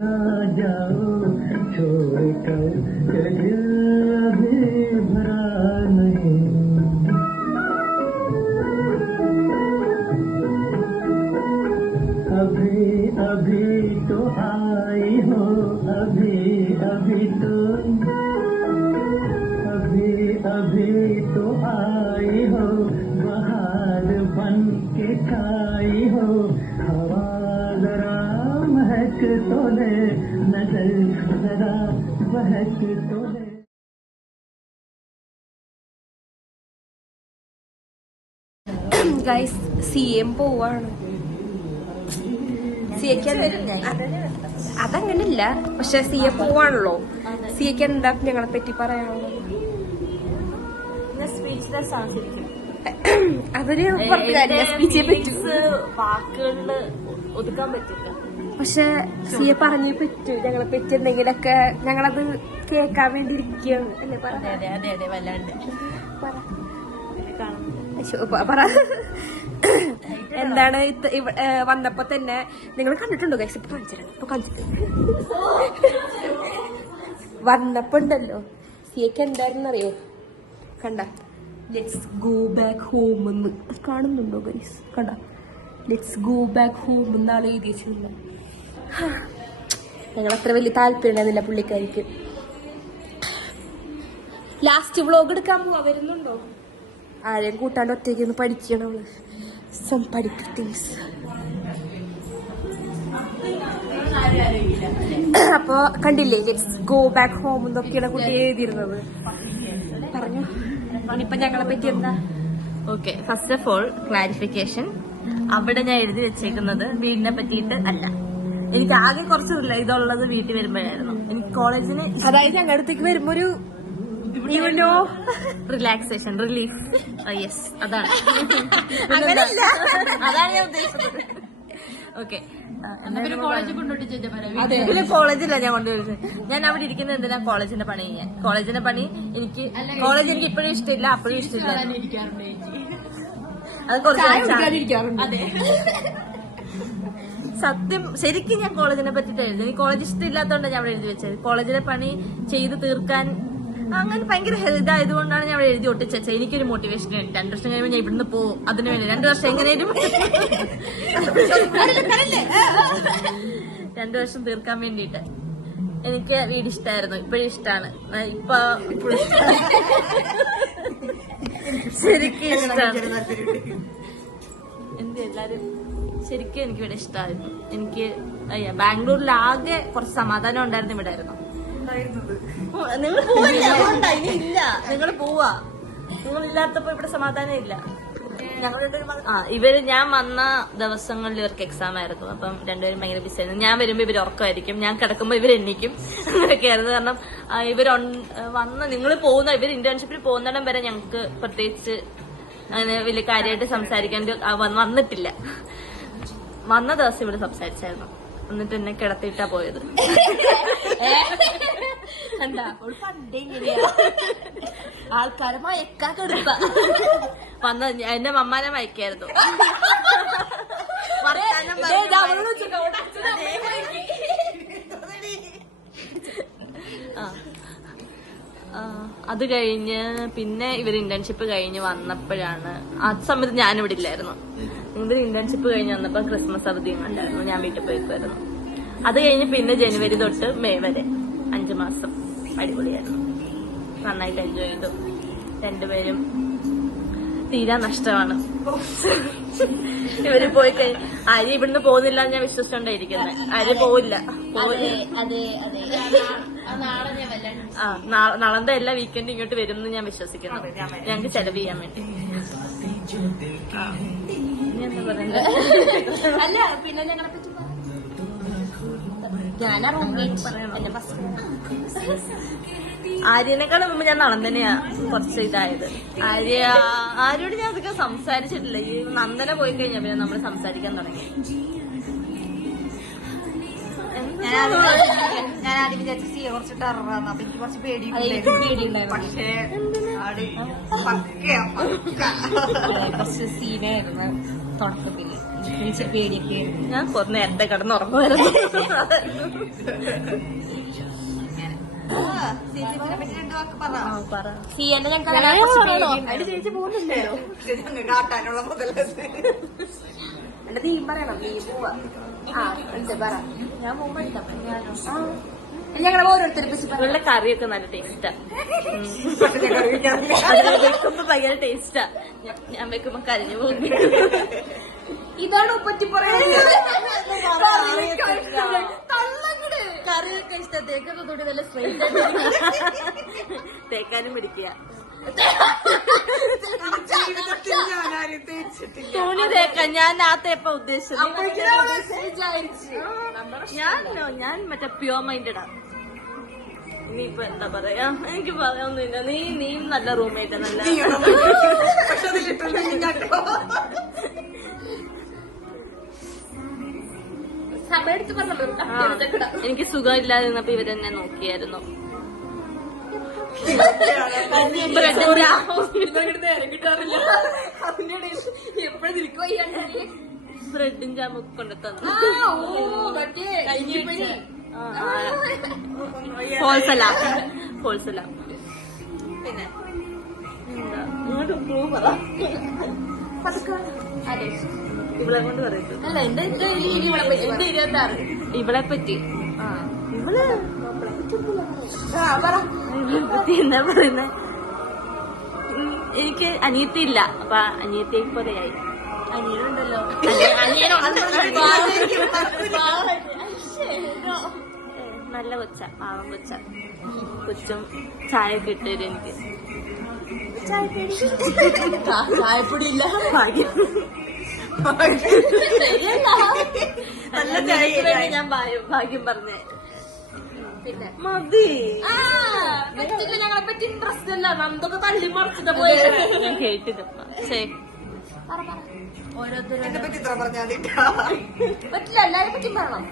अभी तो आई हो अभी अभी तो आई हो बहार बन के छाई हो हवा जरा महक तो ले नजर जरा बहक तो ले. ഗൈസ് CM പോവാണ്. അതങ്ങനില്ല, പക്ഷെ CA പോവാണല്ലോ. CAക്ക് എന്താ ഞങ്ങളെ പറ്റി പറയാനുള്ളത്? അതൊരു സ്പീച്ചേ പറ്റൂ, വാക്കുകളില് ഒതുക്കാൻ പറ്റില്ല. പക്ഷെ CA പറഞ്ഞേ പറ്റൂ ഞങ്ങളെ പറ്റി എന്തെങ്കിലൊക്കെ. ഞങ്ങളത് കേൾക്കാൻ വേണ്ടി ഇരിക്കുകയാണ് അല്ലേ? അതെ വല്ലാണ്ട് പറ. എന്താണ് വന്നപ്പോ തന്നെ നിങ്ങൾ കണ്ടിട്ടുണ്ടോ ഗൈസ്? ഇപ്പൊ കാണിച്ചിട്ട് വന്നപ്പോ ഉണ്ടല്ലോ CAക്ക് എന്തായിരുന്നു അറിയോ? കണ്ട ലെറ്റ്സ് ഗോ ബാക്ക് ഹോം എന്ന് കാണുന്നുണ്ടോ ഗൈസ്? കണ്ട ലെറ്റ്സ് ഗോ ബാക്ക് ഹോം എന്നാണ് എഴുതിയിട്ടില്ല. ഞങ്ങൾ അത്ര വലിയ താല്പര്യം ഉണ്ടായിരുന്നില്ല പുള്ളിക്കാരിക്ക്. ലാസ്റ്റ് വ്ളോഗ് എടുക്കാൻ പോവാ, വരുന്നുണ്ടോ? ആരെയും കൂട്ടാണ്ട് ഒറ്റയ്ക്ക് ഒന്ന് പഠിക്കണം. സം പഠിക്ക തിങ്സ്. അപ്പൊ കണ്ടില്ലേ ലെറ്റ്സ് ഗോ ബാക്ക് ഹോം എന്നൊക്കെയാണ് കുട്ടി എഴുതിയിരുന്നത്. പറഞ്ഞു ഇനിയിപ്പൊ ഞങ്ങളെ പറ്റി എന്താ? Okay, first of all clarification. അവിടെ ഞാൻ എഴുതി വെച്ചേക്കുന്നത് വീടിനെ പറ്റിയിട്ട് അല്ല. എനിക്ക് ആകെ കുറച്ച് ഇതുള്ളത് വീട്ടിൽ വരുമ്പോഴായിരുന്നു. എനിക്ക് കോളേജിന്, അതായത് ഞങ്ങളുടെ അടുത്തേക്ക് വരുമ്പോ ഒരു റിലാക്സേഷൻ, റിലീഫ്. യെസ്, അതാണ് അതാണ് ഞാൻ ഉദ്ദേശിച്ചത്. ഓക്കെ, കോളേജില്ല ഞാൻ കൊണ്ടുപോയി. ഞാൻ അവിടെ ഇരിക്കുന്നത് എന്തിനാ? കോളേജിന്റെ പണി ചെയ്യാൻ. കോളേജിന്റെ പണി എനിക്ക് ഇപ്പോഴും ഇഷ്ടമില്ല, അപ്പോഴും ഇഷ്ടമില്ല. അത് കുറച്ച് അതെ സത്യം. ശരിക്കും ഞാൻ കോളേജിനെ പറ്റിട്ട് എഴുതി. എനിക്ക് കോളേജ് ഇഷ്ടമില്ലാത്തതുകൊണ്ടാണ് ഞാൻ അവിടെ എഴുതി വെച്ചത്. കോളേജിലെ പണി ചെയ്ത് തീർക്കാൻ അങ്ങനെ ഭയങ്കര ഇതായതുകൊണ്ടാണ് ഞാൻ അവിടെ എഴുതി ഒട്ടിച്ചത്. എനിക്കൊരു മോട്ടിവേഷൻ വേണ്ടി 2 വർഷം കഴിയുമ്പോൾ ഞാൻ ഇവിടുന്ന് പോകും. അതിനു വേണ്ടി 2 വർഷം എങ്ങനെയും 2 വർഷം തീർക്കാൻ വേണ്ടിയിട്ട്. എനിക്ക് വീട് ഇഷ്ടമായിരുന്നു, ഇപ്പോഴും ഇഷ്ടമാണ്. ഇപ്പൊ ശരിക്കും ഇഷ്ടമാണ്. എല്ലാരും ശരിക്കും എനിക്ക് ഇവിടെ ഇഷ്ടമായിരുന്നു. എനിക്ക് ബാംഗ്ലൂരിലാകെ കുറച്ച് സമാധാനം ഉണ്ടായിരുന്നു. ഇവിടെ ആയിരുന്നു. നിങ്ങൾ പോവില്ല, ഇല്ല, നിങ്ങൾ പോവാ. നിങ്ങൾ ഇല്ലാത്തപ്പോ ഇവിടെ സമാധാനം ഇല്ല. ഞാൻ വന്ന ദിവസങ്ങളിൽ ഇവർക്ക് എക്സാം ആയിരുന്നു. അപ്പം രണ്ടുപേരും ഭയങ്കര ബിസി ആയിരുന്നു. ഞാൻ വരുമ്പോ ഇവർ ഉറക്കമായിരിക്കും, ഞാൻ കിടക്കുമ്പോ ഇവർ എണ്ണിക്കും. അങ്ങനെയൊക്കെ ആയിരുന്നു. കാരണം നിങ്ങൾ പോകുന്ന ഇവർ ഇന്റേൺഷിപ്പിൽ പോകുന്നിടം വരെ ഞങ്ങൾക്ക് പ്രത്യേകിച്ച് അങ്ങനെ വലിയ കാര്യമായിട്ട് സംസാരിക്കാൻ വന്നിട്ടില്ല. വന്ന ദിവസം ഇവിടെ സംസാരിച്ചായിരുന്നു. എന്നിട്ട് എന്നെ കിടത്തിയിട്ടാ പോയത്. എന്താ ആൾക്കാരെ മയക്കാക്കെ എടുത്ത വന്ന എന്റെ മമ്മാനെ മയക്കായിരുന്നു. അത് കഴിഞ്ഞ് പിന്നെ ഇവർ ഇന്റേൺഷിപ്പ് കഴിഞ്ഞ് വന്നപ്പോഴാണ്, ആ സമയത്ത് ഞാനിവിടെ ഇല്ലായിരുന്നു. ഇവർ ഇന്റേൺഷിപ്പ് കഴിഞ്ഞ് വന്നപ്പോ ക്രിസ്മസ് അവധിയും ഉണ്ടായിരുന്നു. ഞാൻ വീട്ടിൽ പോയിക്കുമായിരുന്നു. അത് കഴിഞ്ഞ് പിന്നെ ജനുവരി തൊട്ട് മെയ് വരെ 5 മാസം അടിപൊളിയായിരുന്നു. നന്നായിട്ട് എൻജോയ് ചെയ്തു. രണ്ടുപേരും തീരാ നഷ്ടമാണ്. ഇവര് പോയി കഴിഞ്ഞ ആര്യ ഇവിടുന്ന് പോകുന്നില്ല ഞാൻ വിശ്വസിച്ചോണ്ടായിരിക്കുന്നത്. ആര്യ പോവില്ല. നാളത്തെ എല്ലാ വീക്കെൻഡും ഇങ്ങോട്ട് വരും എന്ന് ഞാൻ വിശ്വസിക്കുന്നു. ഞങ്ങൾക്ക് ചെലവ് ചെയ്യാൻ വേണ്ടി. എന്താ പറയുന്നത്? അല്ല പിന്നെ ഞങ്ങളെ പറ്റി ആര്യനേക്കാളും മുമ്പ് ഞാൻ നന്ദനെയാ കുറച്ച് ഇതായത്. ആര്യോട് ഞാൻ അതൊക്കെ സംസാരിച്ചിട്ടില്ല. ഈ നന്ദന പോയി കഴിഞ്ഞാൽ പിന്നെ നമ്മള് സംസാരിക്കാൻ തുടങ്ങി. ഞാൻ ആദ്യം വിചാരിച്ച സിയെ കുറച്ച് ടെററാണ്. അപ്പൊ എനിക്ക് കുറച്ച് പേടിയുണ്ടായിരുന്നു. പക്ഷേ കുറച്ച് സീനായിരുന്നു. തുടക്കത്തില് എനിക്ക് പേടിയൊക്കെ ആയിരുന്നു. ഞാൻ കുറേ നേരത്തെ കിടന്നുറങ്ങുമായിരുന്നു. ചേച്ചിനെ പറ്റി 2 വാക്ക് പറ. പറ. സിയന്റെ ഞങ്ങൾക്ക് അതിന് ചേച്ചി പോകുന്നില്ലല്ലോ. ഞങ്ങൾക്ക് ആട്ടാനുള്ള മുതലത് എന്റെ നീ പറയണം, നീ പോവാ. ഉണ്ട് പറ. ഞാൻ പോകുമ്പോ ഞങ്ങളെ ഓരോരുത്തരും ഇവളുടെ കറിയൊക്കെ നല്ല ടേസ്റ്റാ. വെക്കുമ്പോ ഭയങ്കര ടേസ്റ്റാ. ഞാൻ വെക്കുമ്പോ കരിഞ്ഞു പോകും. ഇതാണ് പറ്റി പറയുന്നത്. കറിയൊക്കെ ഇഷ്ടം. തേക്കൊക്കെ കൂടി നല്ല സ്ട്രെയിറ്റ് തേക്കാനും പിടിക്കുക. തുണി തേക്കാൻ ഞാൻ ആ തേപ്പ ഉദ്ദേശിച്ചത്. ഞാൻ മറ്റേ പ്യോർ മൈൻഡഡാ. ഇനിയിപ്പൊ എന്താ പറയാ, എനിക്ക് പറയാനൊന്നുമില്ല. നീ നല്ല റൂംമേറ്റാ. നല്ല സമയത്ത് പറഞ്ഞത് എനിക്ക് സുഖമില്ലാതിരുന്നപ്പോ ഇവരെന്നെ നോക്കിയായിരുന്നു. ബ്രെഡും ജാമൊക്കെ കൊണ്ടു തന്നു. ഹോൾസെല. പിന്നെ എന്താ ഇങ്ങോട്ട് പ്രൂവ് പറ. ഇവളെ കൊണ്ട് പറയത്തു. അല്ല എന്റെ 26 ഇവളെ പറ്റി ഇവളെ എന്താ പറയുന്നത്, എനിക്ക് അനിയത്തി ഇല്ല. അപ്പൊ അനിയത്തിയെ പോലെയായി. അനിയനുണ്ടല്ലോ. നല്ല കൊച്ച, പാവം കൊച്ച. കൊച്ചും ചായ കിട്ടരും എനിക്ക്. ചായപ്പൊടി ഇല്ല. നല്ല ചായ ഞാൻ ഭാഗ്യം പറഞ്ഞേ. പിന്നെ മതി. ഞങ്ങളെ പറ്റി ഇൻട്രസ്റ്റ് അല്ല, നന്ദൊക്കെ തള്ളി മറിച്ചിട്ട് പോയി. ഞാൻ കേട്ടില്ല. ശരി, എന്നെ പറ്റി ഇത്ര പറഞ്ഞാൽ പറ്റില്ല, എല്ലാരെ പറ്റി പറയണം.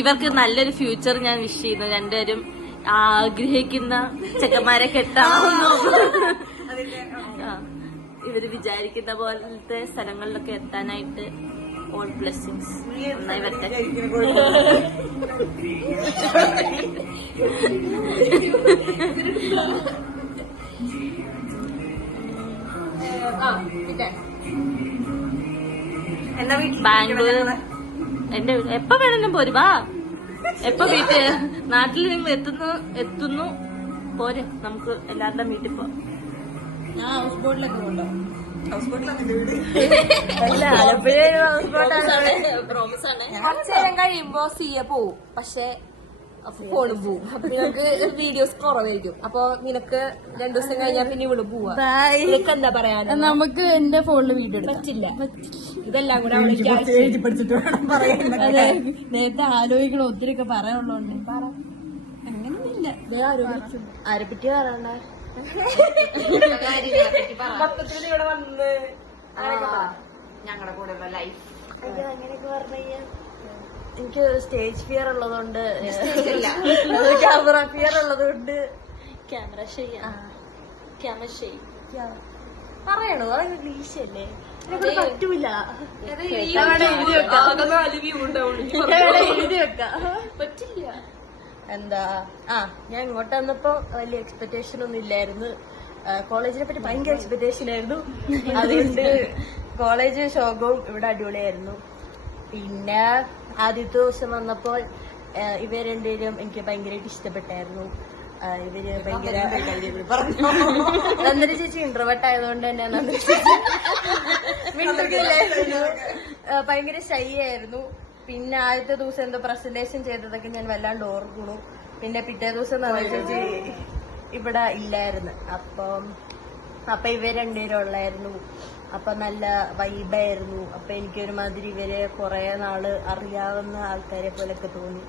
ഇവർക്ക് നല്ലൊരു ഫ്യൂച്ചർ ഞാൻ വിഷ് ചെയ്യുന്നു. രണ്ടുപേരും ആഗ്രഹിക്കുന്ന ചെക്കന്മാരെ കെട്ടാവുന്നു. ഇവര് വിചാരിക്കുന്ന പോലത്തെ സ്ഥലങ്ങളിലൊക്കെ എത്താനായിട്ട് ഓൾ ബ്ലെസ്സിങ്സ്. നന്നായി വരട്ടെ. പിന്നെ എന്താ ബാംഗ്ലൂർ എന്റെ എപ്പ വേണമെങ്കിലും പോരും. വാ, എപ്പ നാട്ടിൽ നിങ്ങൾ എത്തുന്നു പോരെ, നമുക്ക് എല്ലാവരുടെയും വീട്ടിൽ പോവാം. ഞാൻ ഹൗസ് ബോട്ടിലൊക്കെ കൊണ്ടോ. ഹൗസ് ബോട്ടിലാണ് എന്റെ വീട്. പ്രോമിസ് ആണ്. കുറച്ചു നേരം കഴിയുമ്പോ സിയ പോവും, പക്ഷെ ഫോണും പോവും. അപ്പൊ നിനക്ക് വീഡിയോസ് കുറവായിരിക്കും. അപ്പൊ നിനക്ക് 2 ദിവസം കഴിഞ്ഞാൽ പിന്നെ ഇവിടെ പോവാ. നിനക്ക് എന്താ പറയാ, നമുക്ക് എന്റെ ഫോണില് വീഡിയോ എടുക്കാം. പറ്റില്ല. ഇതെല്ലാം കൂടെ എഴുതി പഠിച്ചിട്ട് വേണം പറയാൻ. അതെ, നേരത്തെ ആലോചിക്കണം, ഒത്തിരി ഒക്കെ പറയാനുള്ളതുകൊണ്ട്. അങ്ങനെയൊന്നുമില്ല. ആരെ പറ്റി പറയണ്ടേ? മൊത്തത്തിൽ ഇവിടെ വന്ന് ഞങ്ങളുടെ കൂടെയുള്ള ലൈഫ് അങ്ങനെയൊക്കെ പറഞ്ഞു കഴിഞ്ഞാൽ എനിക്ക് സ്റ്റേജ് ഫിയർ ഉള്ളതുകൊണ്ട്, ക്യാമറ ഫിയർ ഉള്ളതുകൊണ്ട് ക്യാമറ പറയണോ? അത് ലീശല്ലേ, പറ്റൂല. എഴുതി വെക്കാം. പറ്റില്ല. എന്താ ഞാൻ ഇങ്ങോട്ട് വന്നപ്പോ വലിയ എക്സ്പെക്ടേഷൻ ഒന്നും ഇല്ലായിരുന്നു. കോളേജിനെ പറ്റി ഭയങ്കര എക്സ്പെക്ടേഷൻ ആയിരുന്നു. അതുകൊണ്ട് കോളേജ് ശോകവും ഇവിടെ അടിപൊളിയായിരുന്നു. പിന്നെ ആദ്യത്തെ ദിവസം വന്നപ്പോൾ ഇവർ രണ്ടുപേരും എനിക്ക് ഭയങ്കരമായിട്ട് ഇഷ്ടപ്പെട്ടായിരുന്നു. ഇവര് ഭയങ്കര നന്ദന ചേച്ചി ഇൻട്രോവേർട്ട് ആയതുകൊണ്ട് തന്നെ നന്ദന ചേച്ചി മിണ്ടില്ലായിരുന്നു, ഭയങ്കര ഷൈ ആയിരുന്നു. പിന്നെ ആദ്യത്തെ ദിവസം എന്തോ പ്രസന്റേഷൻ ചെയ്തതൊക്കെ ഞാൻ വല്ലാണ്ട് ഓർക്കണു. പിന്നെ പിറ്റേ ദിവസം നന്ദന ചേച്ചി ഇവിടെ ഇല്ലായിരുന്നു. അപ്പൊ ഇവർ രണ്ടുപേരും ഉള്ളായിരുന്നു. അപ്പൊ നല്ല വൈബായിരുന്നു. അപ്പൊ എനിക്കൊരുമാതിരി ഇവരെ കുറെ നാള് അറിയാവുന്ന ആൾക്കാരെ പോലൊക്കെ തോന്നി.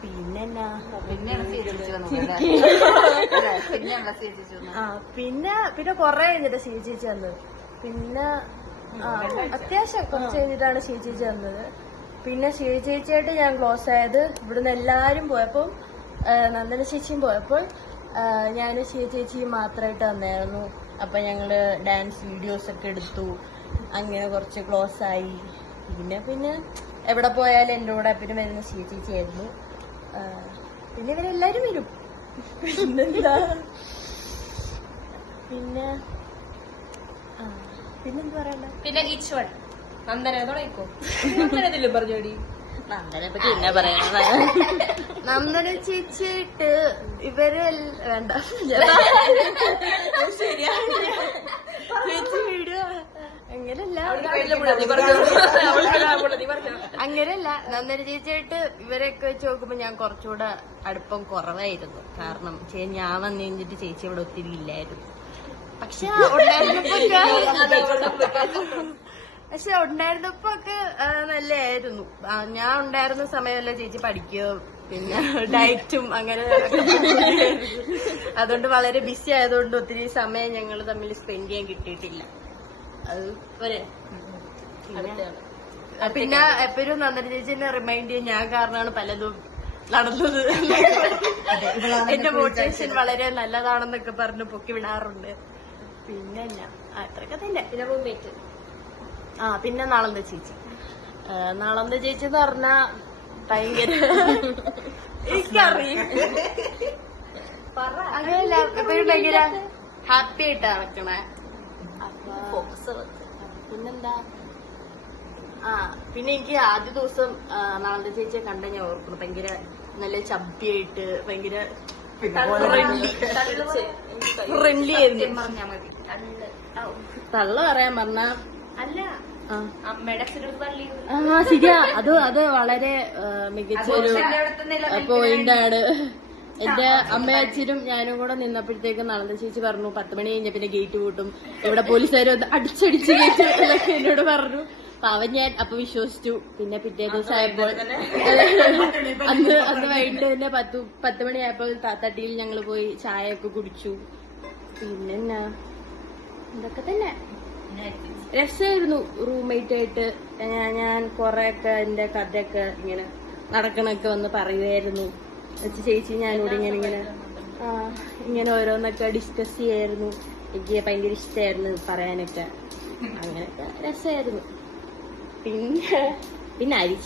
പിന്നെ കൊറേ കഴിഞ്ഞിട്ട് ചേച്ചി വന്നത്. പിന്നെ അത്യാവശ്യം കുറച്ച് കഴിഞ്ഞിട്ടാണ് ചേച്ചി വന്നത്. പിന്നെ ചേച്ചിയായിട്ട് ഞാൻ ക്ലോസ് ആയത് ഇവിടുന്ന് എല്ലാരും പോയപ്പോൾ, നന്ദന ചേച്ചിയും പോയപ്പോൾ ഞാൻ ചേച്ചിയും മാത്രമായിട്ട് വന്നായിരുന്നു. അപ്പൊ ഞങ്ങള് ഡാൻസ് വീഡിയോസ് ഒക്കെ എടുത്തു. അങ്ങനെ കുറച്ച് ക്ലോസ് ആയി. പിന്നെ എവിടെ പോയാലും എൻ്റെ കൂടെ എപ്പോഴും വരുന്ന ചേച്ചിയായിരുന്നു. പിന്നെ ഇവരെല്ലാരും വരും. പിന്നെന്താ പിന്നെന്താ പറയണ്ട. പിന്നെ ഈച്ച് വൺ നന്ദന തുടങ്ങിക്കോ. നന്ദനത്തിലും പറഞ്ഞോടി. നന്ദനെ പറ്റി എന്നാ പറയണത്? നന്ദന ചേച്ചിട്ട് ഇവര് വേണ്ട ചേച്ചി വീഡിയോ അങ്ങനെയല്ല. നന്ദന ചേച്ചിയായിട്ട് ഇവരെയൊക്കെ വെച്ച് നോക്കുമ്പോ ഞാൻ കുറച്ചുകൂടെ അടുപ്പം കുറവായിരുന്നു. കാരണം ഞാൻ വന്നു കഴിഞ്ഞിട്ട് ചേച്ചി ഇവിടെ ഒത്തിരി ഇല്ലായിരുന്നു. പക്ഷെ ഉണ്ടായിരുന്നപ്പോ ഒക്കെ നല്ലതായിരുന്നു. ഞാൻ ഉണ്ടായിരുന്ന സമയമല്ല ചേച്ചി പഠിക്കുകയോ പിന്നെ ഡയറ്റും അങ്ങനെ അതുകൊണ്ട് വളരെ ബിസി ആയതുകൊണ്ട് ഒത്തിരി സമയം ഞങ്ങൾ തമ്മിൽ സ്പെൻഡ് ചെയ്യാൻ കിട്ടിയിട്ടില്ല. അത് പോരെ. പിന്നെ എപ്പോഴും നന്ദന ചേച്ചിനെ റിമൈൻഡ് ചെയ്യാൻ ഞാൻ കാരണമാണ് പലതും നടന്നത്. എന്റെ മോട്ടിവേഷൻ വളരെ നല്ലതാണെന്നൊക്കെ പറഞ്ഞ് പൊക്കി വിടാറുണ്ട്. പിന്നെ അത്രയൊക്കെ തന്നെ. പിന്നെ റൂംമേറ്റ് പിന്നെ നളന്ത ചേച്ചി. നളന്ത ചേച്ചി എന്ന് പറഞ്ഞാ ഭയങ്കര എനിക്കറിയാം അങ്ങനെയല്ല എപ്പോഴും ഭയങ്കര ഹാപ്പി ആയിട്ട് നടക്കണേ. പിന്നെന്താ പിന്നെ എനിക്ക് ആദ്യ ദിവസം നളന്ത ചേച്ചിയെ കണ്ട ഞാൻ ഓർക്കുന്നു. ഭയങ്കര നല്ല ചബ്ബിയായിട്ട് ഭയങ്കര ഫ്രണ്ട്ലി ആയിരുന്നു. തള്ള പറയാൻ പറഞ്ഞ ശരിയാ. അത് വളരെ മികച്ച ഒരു പോയിന്റാണ്. എന്റെ അമ്മയും അച്ഛനും ഞാനും കൂടെ നിന്നപ്പോഴത്തേക്ക് നളന്ത ചേച്ചി പറഞ്ഞു 10 മണി കഴിഞ്ഞ പിന്നെ ഗേറ്റ് പൂട്ടും, ഇവിടെ പോലീസുകാർ അടിച്ചടിച്ച് ഗേറ്റ് എന്നൊക്കെ എന്നോട് പറഞ്ഞു. പാവം ഞാൻ അപ്പൊ വിശ്വസിച്ചു. പിന്നെ പിറ്റേ ദിവസം ആയപ്പോൾ അന്ന് വൈകിട്ട് തന്നെ 10 മണിയായപ്പോൾ തട്ടിയിൽ ഞങ്ങൾ പോയി ചായയൊക്കെ കുടിച്ചു. പിന്നെന്നാ ഇതൊക്കെ തന്നെ രസമായിരുന്നു. റൂംമേറ്റ് ആയിട്ട് ഞാൻ കൊറേയൊക്കെ എന്റെ കഥയൊക്കെ ഇങ്ങനെ നടക്കണൊക്കെ വന്ന് പറയുമായിരുന്നു. ചേച്ചി ഞാനിവിടെ ഇങ്ങനെ ഓരോന്നൊക്കെ ഡിസ്കസ് ചെയ്യായിരുന്നു. എനിക്ക് ഭയങ്കര ഇഷ്ടമായിരുന്നു പറയാനൊക്കെ. അങ്ങനെയൊക്കെ രസമായിരുന്നു. പിന്നെ അരി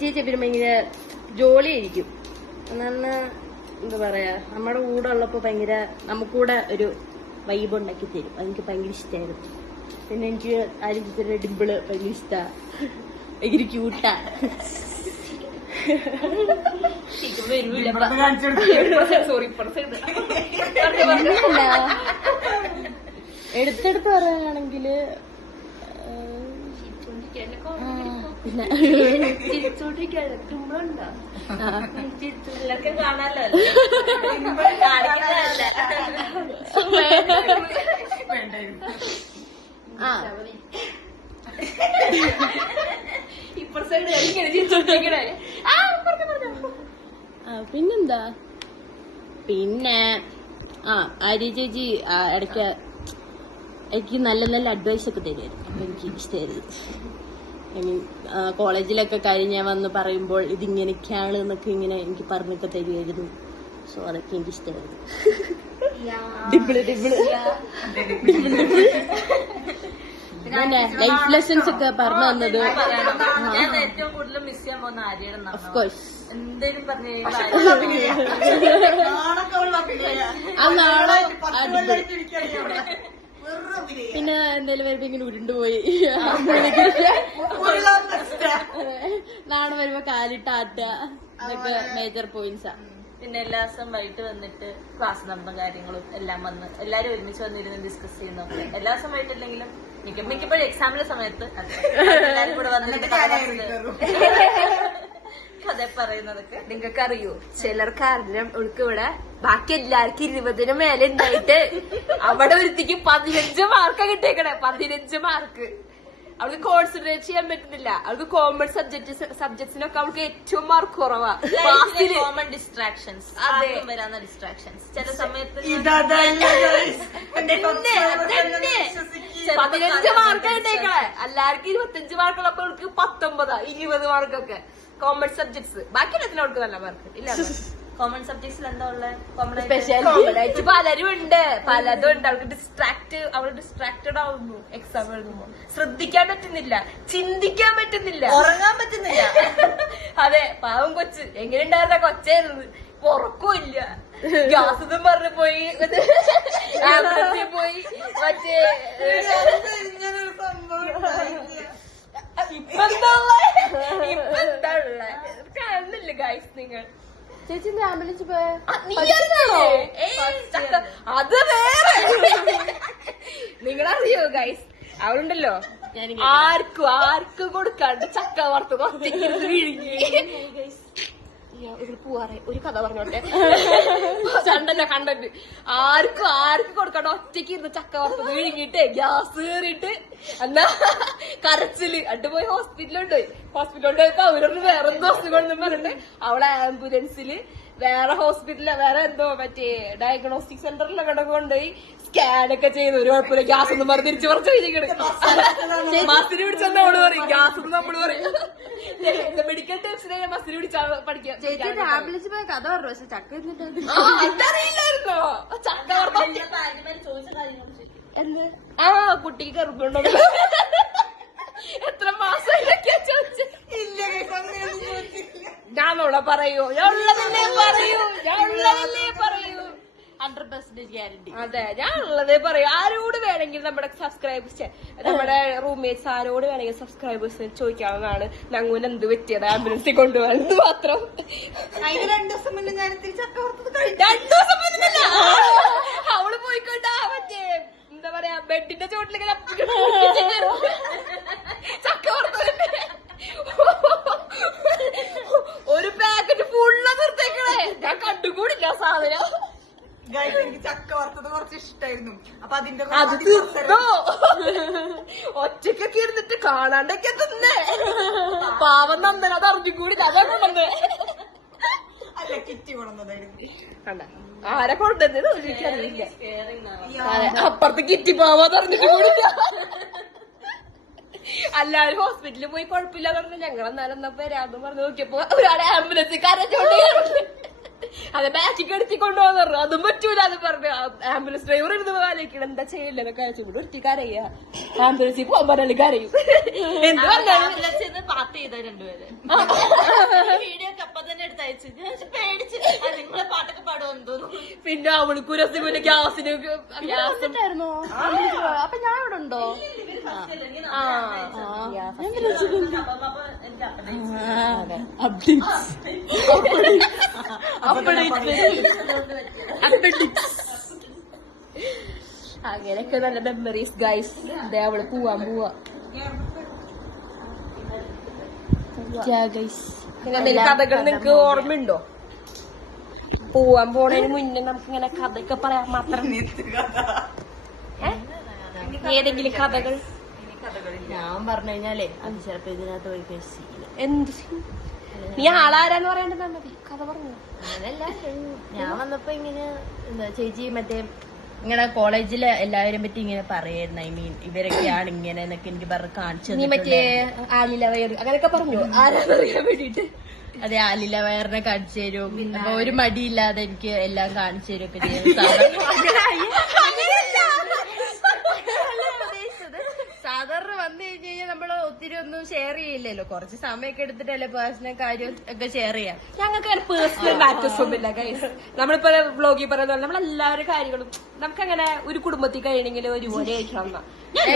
ചേച്ചി പിന്നെ ഭയങ്കര ജോളിയായിരിക്കും. എന്നാ എന്താ പറയാ, നമ്മുടെ കൂടെ ഉള്ളപ്പോ ഭയങ്കര നമുക്കൂടെ ഒരു വൈബ് ഉണ്ടാക്കി തരും. അതെനിക്ക് ഭയങ്കര ഇഷ്ടമായിരുന്നു. പിന്നെ എനിക്ക് അരി ചേച്ചിയുടെ ഡിമ്പിള് ഭയങ്കര ഇഷ്ടാ. ഭയങ്കര ക്യൂട്ടാ. എടുത്തെടുത്ത് പറയുകയാണെങ്കില് പിന്നെ കാണാലോ പിന്നെന്താ പിന്നെ ആര്യ ചേച്ചി ഇടയ്ക്ക് എനിക്ക് നല്ല നല്ല അഡ്വൈസ് ഒക്കെ തരുമായിരുന്നു. അപ്പൊ എനിക്ക് ഇഷ്ടമായിരുന്നു. ഐ മീൻ കോളേജിലൊക്കെ കാര്യം ഞാൻ വന്ന് പറയുമ്പോൾ ഇതിങ്ങനെയൊക്കെയാണ് എന്നൊക്കെ ഇങ്ങനെ എനിക്ക് പറഞ്ഞൊക്കെ തരുമായിരുന്നു. സോ അതൊക്കെ എനിക്ക് ഇഷ്ടമായിരുന്നു. പിന്നെ ലൈഫ് ലെസൺസ് ഒക്കെ പറഞ്ഞു തന്നത് ഞാൻ ഏറ്റവും കൂടുതൽ മിസ് ചെയ്യാൻ പോകുന്ന ആര്യാണ്. ഓഫ് കോഴ്സ് എന്തേലും പറഞ്ഞു ആ നാളെ പിന്നെ എന്തായാലും വരുമ്പോ ഇങ്ങനെ ഉരുണ്ടുപോയി നാളെ വരുമ്പോ കാലിട്ടാറ്റ ഇതൊക്കെ മേജർ പോയിന്റ്സാ. പിന്നെ എല്ലാ ദിവസവും വൈകിട്ട് വന്നിട്ട് ക്ലാസ് നടന്ന കാര്യങ്ങളും എല്ലാം വന്ന് എല്ലാരും ഒരുമിച്ച് വന്നിരുന്ന് ഡിസ്കസ് ചെയ്യുന്നൊക്കെ. എല്ലാ ദിവസം വൈകിട്ടില്ലെങ്കിലും മിക്കപ്പോഴും എക്സാമിന്റെ സമയത്ത് എല്ലാരും കൂടെ വന്നിട്ട് കഥ പറയുന്നതൊക്കെ. നിങ്ങൾക്ക് അറിയോ, ചിലർക്ക് അറിയാം അവൾക്ക് ഇവിടെ ബാക്കി എല്ലാവർക്കും 20-ന് മേലെ ഉണ്ടായിട്ട് അവിടെ ഒരുത്തിക്ക് 15 മാർക്ക് കിട്ടിയേക്കണേ. 15 മാർക്ക്. അവൾക്ക് കോൺസെൻട്രേറ്റ് ചെയ്യാൻ പറ്റുന്നില്ല. അവൾക്ക് കോമൺ സബ്ജക്ട്സിനൊക്കെ അവൾക്ക് ഏറ്റവും മാർക്ക് കുറവാ. കോമൺ ഡിസ്ട്രാക്ഷൻസ്, വരാവുന്ന ഡിസ്ട്രാക്ഷൻസ് ചില സമയത്ത് 15 മാർക്ക് കിട്ടിയേക്കണേ. എല്ലാവർക്കും 25 മാർക്കുള്ളപ്പോ അവൾക്ക് 19, 20 മാർക്കൊക്കെ കോമൺ സബ്ജക്ട്സ്. ബാക്കി എല്ലാത്തിനും അവൾക്ക് നല്ല മാർക്ക് ഇല്ല. കോമൺ സബ്ജക്ട്സിൽ എന്താ ഉള്ളത്? സ്പെഷ്യലായിട്ട് പലരും ഉണ്ട്, പലതും ഉണ്ട്. അവൾക്ക് അവള് ഡിസ്ട്രാക്റ്റഡ് ആവുന്നു എക്സാം എഴുതുമ്പോ. ശ്രദ്ധിക്കാൻ പറ്റുന്നില്ല, ചിന്തിക്കാൻ പറ്റുന്നില്ല, ഉറങ്ങാൻ പറ്റുന്നില്ല. അതെ, പാവം കൊച്ച്. എങ്ങനെ ഉണ്ടായിരുന്ന കൊച്ചായിരുന്നു, ഉറക്കമില്ല. ഗ്യാസ് ഒന്നും പറഞ്ഞു പോയി, പോയി മറ്റേ ഇപ്പൊ എന്താ കാണുന്നില്ല ഗൈസ് നിങ്ങൾ. ചേച്ചി ആംബുലൻസ് പോയ അത് വേറെ. നിങ്ങളറിയോ ഗൈസ്, അവളുണ്ടല്ലോ ആർക്കും കൊടുക്കാണ്ട് ചക്ക വറുത്ത് വിഴുങ്ങി. പോവാറെ ഒരു കഥ പറഞ്ഞോട്ടെ, കണ്ടല്ലോ കണ്ടന്റ്. ആർക്കും കൊടുക്കാണ്ട് ഒറ്റയ്ക്ക് ഇരുന്ന് ചക്ക വറുത്ത് വിഴുങ്ങിട്ട് ഗ്യാസ് കയറിയിട്ട് എന്നാ കരച്ചില്. പോയി ഹോസ്പിറ്റലിലോട്ട് പോയപ്പോ അവരോട് വേറെ എന്തോ അസുഖം പറഞ്ഞിട്ട് അവളെ ആംബുലൻസില് വേറെ ഹോസ്പിറ്റലില് വേറെ എന്തോ മറ്റേ ഡയഗ്നോസ്റ്റിക് സെന്ററിലൊക്കെ കൊണ്ടുപോയി സ്കാനൊക്കെ ചെയ്ത് ഒരു കുഴപ്പമില്ല, ഗ്യാസ് ഒന്നും പറഞ്ഞ് തിരിച്ചു കുറച്ച് കഴിഞ്ഞിട്ട് മസിന് പിടിച്ചെന്ന് അവള് പറയും. ഗ്യാസ് ഒന്നും നമ്മള് പറയും മെഡിക്കൽ ടേപ്സിനെ മസിന് പിടിച്ചാ പഠിക്കാം. ആംബുലൻസ് പോയ കഥ പറഞ്ഞു, പക്ഷെ ചക്ക അതറിയില്ലായിരുന്നോ? ചക്ക എന്ന് കുട്ടിക്ക് കറുപ്പുണ്ടോ എത്ര മാസം ചോദിച്ചു. ഞാനോളെ പറയൂ, ഞാൻ ഉള്ളതല്ലേ പറയൂ 100% ഗ്യാരണ്ടി. അതെ, ഞാൻ ഉള്ളതേ പറയൂ. ആരോട് വേണമെങ്കിൽ നമ്മുടെ സബ്സ്ക്രൈബേഴ്സ്, നമ്മുടെ റൂംമേറ്റ്സ് ആരോട് വേണമെങ്കിൽ സബ്സ്ക്രൈബേഴ്സ് ചോദിക്കാവുന്നതാണ് ഞങ്ങൾ എന്ത് പറ്റിയത് ആംബുലൻസിൽ കൊണ്ടുപോകാൻ മാത്രം. 2 ദിവസം മുന്നേ ഞാൻ ചക്ക വറുത്തത് 2 ദിവസം മുന്നല്ല, അവള് പോയിക്കോട്ടെ മറ്റേ എന്താ പറയാ ബെഡിന്റെ ചോട്ടിലിങ്ങനെ ചക്ക വറുത്തതിന്റെ ഒരു പാക്കറ്റ് ഫുള്ള നിർത്തേക്കണേ. ഞാൻ കണ്ടുകൂടില്ല സാധനം. എനിക്ക് ചക്ക വറുത്തത് കുറച്ച് ഇഷ്ടമായിരുന്നു. അപ്പൊ അതിന്റെ അത് തിന്നോ ഒറ്റക്കൊക്കെ ഇരുന്നിട്ട് കാണാണ്ടൊക്കെ തിന്നേ. പാവം നന്ദന അത് അറിഞ്ഞുകൂടില്ല, അതാ കൊണ്ടുവന്നേ. അല്ല, കിറ്റി കൊണ്ടുവന്നതായിരുന്നു. കണ്ട ആരെ കൊണ്ടുവന്നത് എനിക്കറിയില്ല. അപ്പുറത്ത് കിറ്റി പാവാന്ന് അറിഞ്ഞിട്ട് കൂടില്ല. എല്ലാവരും ഹോസ്പിറ്റലിൽ പോയി കുഴപ്പമില്ലാന്ന് പറഞ്ഞു. ഞങ്ങൾ എന്നാലും വരാന്ന് പറഞ്ഞു നോക്കിയപ്പോ ഒരാളെ ആംബുലൻസ് കരഞ്ഞോണ്ട് അതെ ബാക്കിക്ക് എടുത്തി കൊണ്ടുപോകാൻ പറഞ്ഞു. അതും പറ്റൂല അത് പറഞ്ഞു. ആംബുലൻസ് ഡ്രൈവർ ഇരുന്ന് ആലോചിക്കണം എന്താ ചെയ്യില്ല എന്നൊക്കെ അയച്ചുകൊണ്ട് ഒറ്റ കരയ്യ. ആംബുലൻസിൽ പോകാൻ പറഞ്ഞാലും കരയും. എന്ത് പറഞ്ഞാലും പാട്ട് ചെയ്ത രണ്ടുപേര് വീഡിയോ ഒക്കെ അപ്പൊ തന്നെ എടുത്ത് അയച്ചു. പേടിച്ച് നിങ്ങളെ പാട്ടൊക്കെ പാടുമെന്ന് തോന്നുന്നു. പിന്നെ അവൾക്ക് ഒരു ദിവസം പിന്നെ ഗ്യാസിന് ഗ്യാസിട്ടായിരുന്നോ? അപ്പൊ ഞാൻ ഇവിടെ ഉണ്ടോ? അങ്ങനെയൊക്കെ നല്ല മെമ്മറീസ് ഗൈസ്. അവള് പോവാ കഥകൾ നിങ്ങക്ക് ഓർമ്മയുണ്ടോ? പോവാൻ പോണതിന് മുന്നേ നമുക്ക് ഇങ്ങനെ കഥയൊക്കെ പറയാൻ മാത്രം. ഏതെങ്കിലും കഥകൾ ഞാൻ പറഞ്ഞു കഴിഞ്ഞാലേ അത് ചിലപ്പോ ഇതിനകത്ത് പോയി കഴിച്ചില്ല. എന്ത് നീ ആളാരാന്ന് പറയേണ്ടതാ മതി. കഥ പറഞ്ഞു. അങ്ങനല്ല, ഞാൻ വന്നപ്പോ ഇങ്ങനെ ചേച്ചി മറ്റേ ഇങ്ങനെ കോളേജിലെ എല്ലാവരും പറ്റി ഇങ്ങനെ പറയായിരുന്നു. ഐ മീൻ ഇവരൊക്കെയാണ് ഇങ്ങനെ എന്നൊക്കെ എനിക്ക് പറഞ്ഞ് കാണിച്ചു. നീ മറ്റേ ആലില വയറ് അങ്ങനെയൊക്കെ പറഞ്ഞു ആരാന്നറിയാൻ വേണ്ടിട്ട്. അതെ, ആലില വയറിനെ കാണിച്ചു തരും. അപ്പൊ ഒരു മടിയില്ലാതെ എനിക്ക് എല്ലാം കാണിച്ചു തരും ഒക്കെ ചെയ്യും. സാധാരണ വന്നു കഴിഞ്ഞ് കഴിഞ്ഞാൽ നമ്മള് ഒത്തിരി ഒന്നും ഷെയർ ചെയ്യില്ലല്ലോ. കുറച്ച് സമയമൊക്കെ എടുത്തിട്ടല്ലേ പേഴ്സണൽ കാര്യം ഒക്കെ ഷെയർ ചെയ്യാം. ഞങ്ങൾക്ക് പേഴ്സണൽ മാറ്റേഴ്സ് ഒന്നുമില്ല ഗൈസ്. നമ്മളിപ്പോ വ്ലോഗിൽ പറയുന്ന പോലെ നമ്മളെല്ലാവരും കാര്യങ്ങളും നമുക്കങ്ങനെ ഒരു കുടുംബത്തിൽ കഴിയണമെങ്കിൽ ഒരുപോലെ ആയിരിക്കണം എന്നാ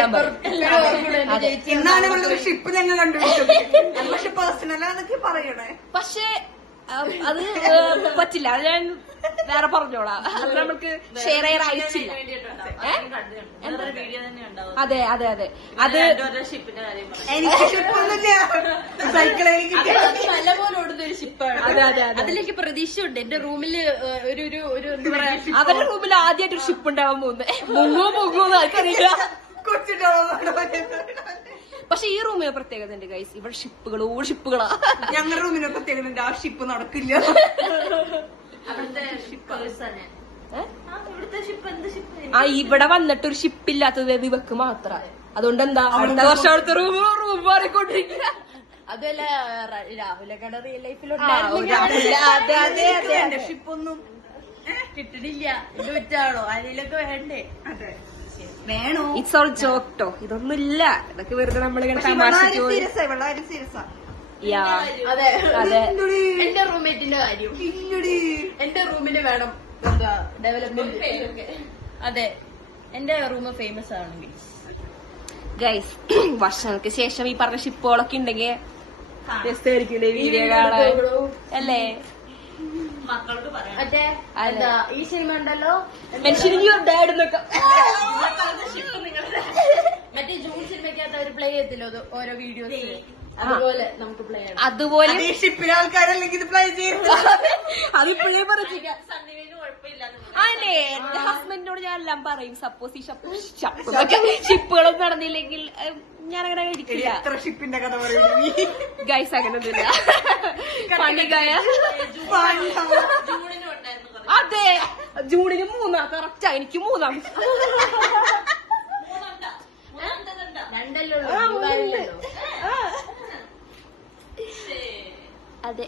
ഞാൻ പറയും. എന്നാണ് ഒരു ഷിപ്പ് ഞങ്ങൾ കണ്ടുപിടിച്ചത്. പക്ഷെ പേഴ്സണലാന്നൊക്കെ പറയണേ. പക്ഷേ അത് പറ്റില്ല. അത് ഞാൻ വേറെ പറഞ്ഞോളാം. അത് നമുക്ക് ഷെയർ ചെയ്യാൻ അയച്ചില്ല. അതെ അതെ അതെ അത് എനിക്ക് ഷിപ്പൊന്നുമില്ല. നല്ലപോലെ ഓടുന്ന ഒരു ഷിപ്പാണ്. അതെ അതെ അതെ അതിലേക്ക് പ്രതീക്ഷയുണ്ട്. എന്റെ റൂമില് ഒരു എന്താ പറയാ, അവരുടെ റൂമിൽ ആദ്യമായിട്ട് ഒരു ഷിപ്പ് ഉണ്ടാവാൻ പോകുന്നത്. മുങ്ങോന്ന് ആർക്കറിയില്ല. പക്ഷെ ഈ റൂമിന് പ്രത്യേകത ഉണ്ട് ഗൈസ്. ഇവിടെ ഷിപ്പുകളാ. ഞങ്ങളുടെ റൂമിന് പ്രത്യേകത ആ ഷിപ്പ് നടക്കില്ല. ഇവിടെ വന്നിട്ടൊരു ഷിപ്പില്ലാത്തത് ഇവക്ക് മാത്രം. അതുകൊണ്ട് എന്താ അടുത്ത വർഷം അടുത്ത റൂം മാറിക്കൊണ്ടിരിക്കുക. അതുമല്ല രാഹുലൊക്കെ റിയൽ ലൈഫിൽ ഷിപ്പൊന്നും കിട്ടണില്ല. ഇത് വെച്ചാണോ അതിലൊക്കെ വേണ്ടേ? വേണോ? ഇറ്റ്സ് ഓൾ ജോക്ടോ, ഇതൊന്നും ഇല്ല, ഇതൊക്കെ വെറുതെ നമ്മളിങ്ങനെ തമാശക്ക് അതെ അതെ. എന്റെ റൂംമേറ്റിന്റെ കാര്യം, എന്റെ റൂമിന് വേണം എന്താ ഡെവലപ്മെന്റ്. അതെ, എന്റെ റൂം ഫേമസ് ആണെങ്കിൽ ഗൈസ് വർഷങ്ങൾക്ക് ശേഷം ഈ പറഞ്ഞ ഷിപ്പുകളൊക്കെ ഉണ്ടെങ്കിൽ രസമായിരിക്കില്ലേ വീഡിയോ കാണാൻ അല്ലേ? മക്കളോട് പറയാം. മറ്റേ എന്താ ഈ സിനിമ ഉണ്ടല്ലോ മെൻഷനിങ് യുവർ ഡാഡ് എന്നൊക്കെ, മറ്റേ ജൂൺ സിനിമയ്ക്കകത്ത് അവർ പ്ലേ ചെയ്യത്തില്ലോ ഓരോ വീഡിയോസ്, അതുപോലെ നമുക്ക് പ്ലേ ചെയ്യണം. അതുപോലെ ഷിപ്പിലെ ആൾക്കാരല്ലെങ്കിൽ ഇത് പ്ലേ ചെയ്യും. അതിപ്പോഴേ പറഞ്ഞിരിക്കാം. സണ്ണിവേന് കുഴപ്പമില്ല. അതെ, എന്റെ ഹസ്ബൻഡിനോട് ഞാൻ എല്ലാം പറയും. സപ്പോസ് ഈ ഷിപ്പുകളൊന്നും നടന്നില്ലെങ്കിൽ ഞാനങ്ങനെ കഴിക്കില്ല. എത്ര ഷിപ്പിന്റെ കഥ പറയുന്നു ഗൈസ്, അങ്ങനൊന്നുമില്ല. പണികായ ജൂണിനും ഉണ്ടായിരുന്നു കുറേ. അതെ, ജൂണിന് 3 കറക്റ്റാ, എനിക്ക് 3 രണ്ടല്ലോ അതെ.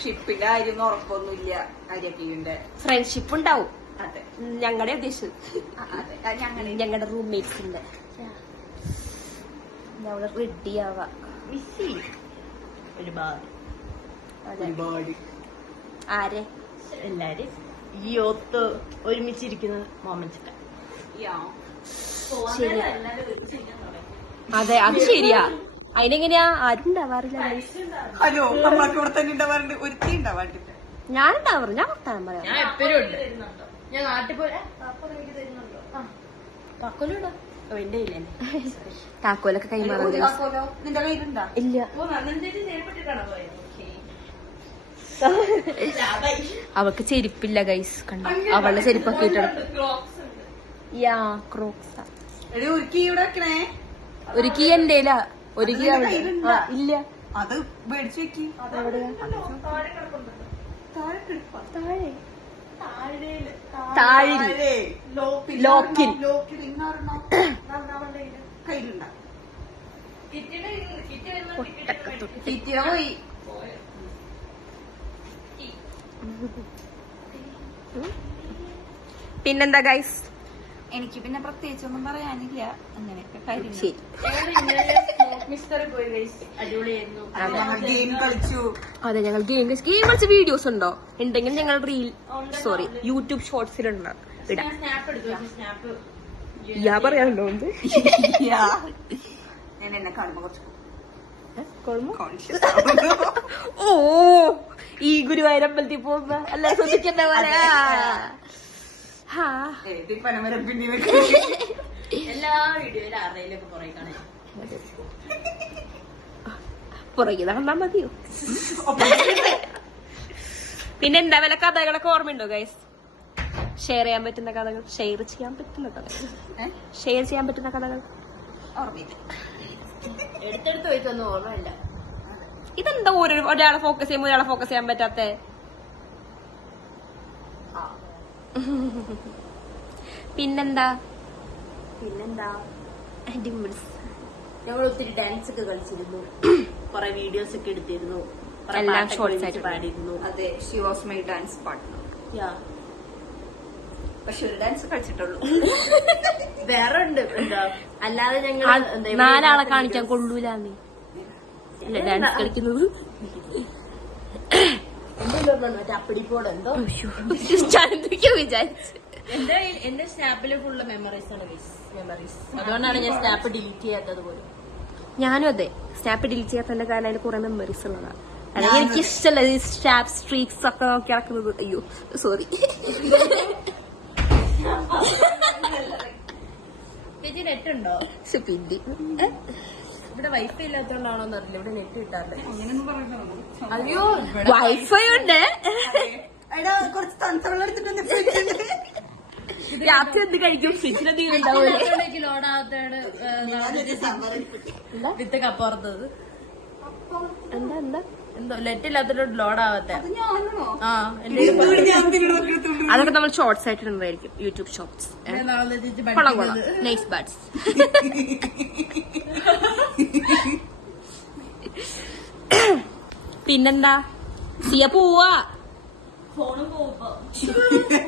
ഷിപ്പിന്റെ കാര്യം ഉറപ്പൊന്നുമില്ല. അരിയപ്പിന്റെ ഫ്രണ്ട്ഷിപ്പ് ഉണ്ടാവും. അതെ ഞങ്ങളുടെ ഉദ്ദേശം അതെ ഞങ്ങൾ ഞങ്ങളുടെ റൂംമേറ്റ്സിന്റെ ഞങ്ങള് റെഡി ആവാ. ഒരുപാട് അതെ. ഒരുപാട് ആരെ എല്ലാരും ഈ ഒത്ത് ഒരുമിച്ചിരിക്കുന്ന മൊമെന്റ്സ് ഒക്കെ. ശരിയാ. അതെ, അത് ശരിയാ. അതിനെങ്ങനെയാ ആരും ഉണ്ടാവാറില്ല. ഹലോ, നമ്മൾക്ക് ഇവിടെ തന്നെ ഉണ്ടാവാറുണ്ട്. ഒരുത്തി ഉണ്ടാവാറുണ്ട്. ഞാൻ ഉണ്ടാവാറ്, ഞാൻ വർത്താനം പറയാം. ഞാൻ എപ്പോഴും ഉണ്ട്. ഞാൻ നാട്ടിൽ പോയി താക്കോലും എന്റെ ഇല്ലേ താക്കോലൊക്കെ കൈമാറാൻ നിന്റെ കയ്യിലുണ്ടാ? ഇല്ല. അവൾക്ക് ചെരുപ്പില്ല ഗൈസ്, കണ്ട അവളുടെ ചെരുപ്പൊക്കെ ഇട്ടെടുക്കും. യാ ക്രോക്സ്. എടി ഒരുക്കി ഇവിടെ വെക്കണേ. ഒരു കീ എന്റെ ഒരു കീ അവിടെ ഇല്ല. അത് മേടിച്ചു വെക്കി. താഴെ ലോക്കിൽ കയ്യിലുണ്ടാ? പൊട്ടക്കത്തൊട്ടി പോയി. പിന്നെന്താ ഗൈസ്? എനിക്ക് പിന്നെ പ്രത്യേകിച്ചൊന്നും പറയാനില്ല. അങ്ങനെയൊക്കെ കാര്യം. ശരി, മിസ്റ്ററിൽ പോയി അടിപൊളിയായിരുന്നു. ഞങ്ങൾ ഗെയിം കളിച്ചു. അതെ, ഞങ്ങൾ ഗെയിം കളിച്ച വീഡിയോസ് ഉണ്ടോ? ഉണ്ടെങ്കിൽ ഞങ്ങൾ യൂട്യൂബ് ഷോർട്സിലുണ്ടോ ഇടാം. സ്നാപ്പ് എടുത്തു. സ്നാപ്പ് യാ പറയാനുണ്ടോ? ഞാൻ എന്നെ കാണുമ്പോ കുറച്ച് ഓ, ഈ ഗുരുവായൂരമ്പലത്തിൽ പോകുമ്പോ അല്ല ശ്രദ്ധിക്കുന്ന പോലെ. എല്ലാ വീഡിയോയിലും ആരുടെയിലൊക്കെ പുറകെ കാണാൻ പുറകെ നടന്നാ മതിയോ? പിന്നെന്താ വല്ല കഥകളൊക്കെ ഓർമ്മയുണ്ടോ ഗൈസ്? ഷെയർ ചെയ്യാൻ പറ്റുന്ന കഥകൾ, ഷെയർ ചെയ്യാൻ പറ്റുന്ന കഥകൾ ഓർമ്മയില്ല. എടുത്തെടുത്ത് പോയിട്ടൊന്നും ഓർമ്മയില്ല. ഇതെന്താ ഒരാളെ ഫോക്കസ് ചെയ്യുമ്പോൾ ഒരാളെ ഫോക്കസ് ചെയ്യാൻ പറ്റാത്ത? പിന്നെന്താ ഞങ്ങൾ ഒത്തിരി ഡാൻസ് ഒക്കെ കളിച്ചിരുന്നു, കുറെ വീഡിയോസ് ഒക്കെ എടുത്തിരുന്നു, എല്ലാം ഷോർട്സ് ആയിട്ട് പാടിയിരുന്നു. അതെ, she was my dance partner. പക്ഷെ ഒരു ഡാൻസ് കളിച്ചിട്ടുള്ളൂ. വേറെ ഉണ്ട് എന്താ, അല്ലാതെ ഞങ്ങൾ 4 ആളെ കാണിക്കാൻ കൊള്ളൂല നീ അല്ല ഡാൻസ് കളിക്കുന്നത്. മറ്റേ അപ്പടിപ്പോട് എന്തോ വിചാരിച്ചു. എന്റെ സ്നാപ്പില് ഫുള്ള് മെമ്മറീസ് ആണ്. മെമ്മറീസ്, അതുകൊണ്ടാണ് ഞാൻ സ്നാപ്പ് ഡിലീറ്റ് ചെയ്യാത്തത് പോലും. ഞാനും അതെ, സ്നാപ്പ് ഡിലീറ്റ് ചെയ്യാത്തതിന്റെ കാരണം അതിൽ കുറെ മെമ്മറീസ് ഉള്ളതാണ്. അല്ലെങ്കിൽ എനിക്ക് ഇഷ്ടമല്ല ഈ സ്നാപ്പ് സ്ട്രീക്സ് ഒക്കെ നോക്കി നടക്കുന്നത്. അയ്യോ സോറി. ചേച്ചി നെറ്റ് ഉണ്ടോ? പിന്നെ ഇവിടെ വൈഫൈ ഇല്ലാത്തോണ്ടാണോന്ന് അറിയില്ല, ഇവിടെ നെറ്റ് കിട്ടാറില്ല. അങ്ങനെയൊന്നും പറഞ്ഞു. അയ്യോ, വൈഫൈ ഉണ്ട്. കുറച്ച് തണുത്തവെള്ളം എടുത്തിട്ടുണ്ട്. രാത്രി എന്ത് കഴിക്കും? ഫ്രിഡ്ജിലെന്തെങ്കിലും ഉണ്ടാവില്ലേ? ലോഡാകത്താണ് വിത്ത് കപ്പുറത്തത്. എന്താ എന്താ എന്തോ നെറ്റ് ഇല്ലാത്തൊരു ലോഡ് ആവട്ടെ. ആ അതൊക്കെ നമ്മൾ ഷോർട്സ് ആയിട്ട് ഇടുന്നതായിരിക്കും, യൂട്യൂബ് ഷോർട്സ്. കൊള്ളാം കൊള്ളാം, നൈസ് ബാഡ്സ്. പിന്നെന്താ സിയ പോവാ, ഫോണും പോകുമ്പോ